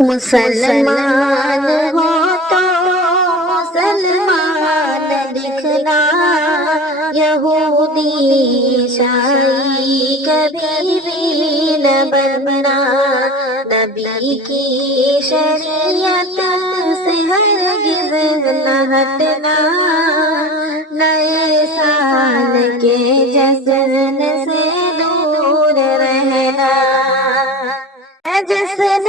مسلمان ہو تو مسلمان دکھنا، یہودی عیسائی کبھی بھی نہ بننا، نبی کی شریعت سے ہرگز نہ ہٹنا، نئے سال کے جشن سے دور رہنا، جشن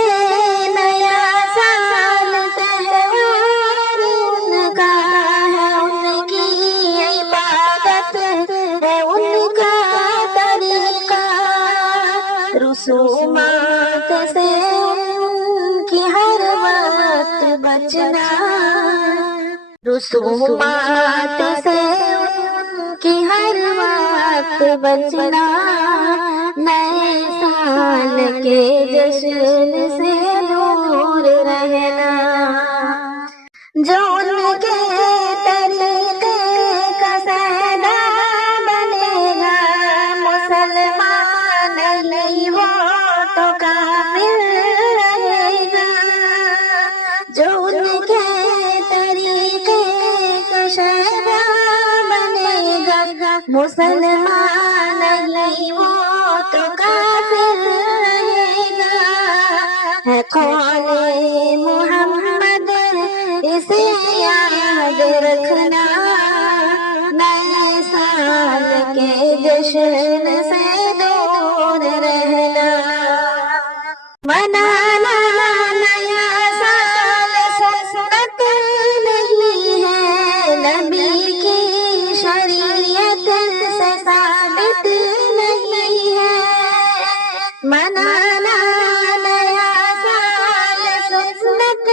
نیا سال تہوار ان کا ہے، ان کی عبادت ہے ان کا طریقہ، رسومات سے ان کی ہر وقت بچنا، رسومات سے ان کی ہر وقت بچنا، نئے سال کے جشن سے دور رہنا، جو ان کے طریقے کا سیدا بنے گا مسلمان نہیں وہ تو کافر رہے گا، جو ان کے طریقے کا سیدا بنے گا مسلمان نہیں وہ تو کافر رہے گا، ہے قول محمد اسے یاد رکھنا، نئے سال کے جشن سے دور رہنا، منانا نیا سال سنت نہیں ہے، نبی کی شریعت سے ثابت نہیں ہے، منانا نیا سال سنت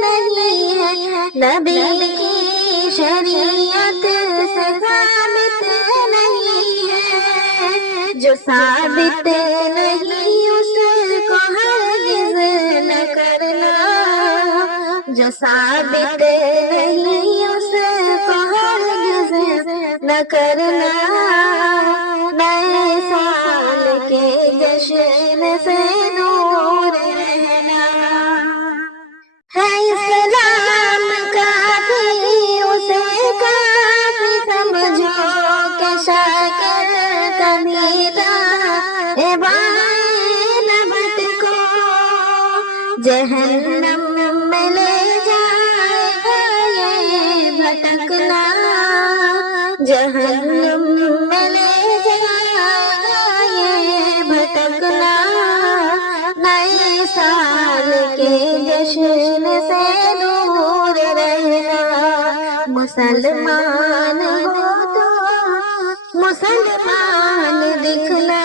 نہیں ہے، نبی کی شریعت سے ثابت نہیں ہے، جو ثابت نہیں اس کو ہرگز نہ کرنا، جو ثابت نہیں اس کو ہرگز نہ کرنا، نئے سال کے جشن سے دور رہنا، ہے اسلام کافی اسے کافی سمجھو کہ شاکر کبیرہ نبت کو جہنم میں لے جائے گا یہ بھٹکنا، جہنم میں لے جائے گا یہ بھٹکنا، نئے سال کے جشن سے دور رہنا، مسلمان ہو تو مسلمان دکھنا،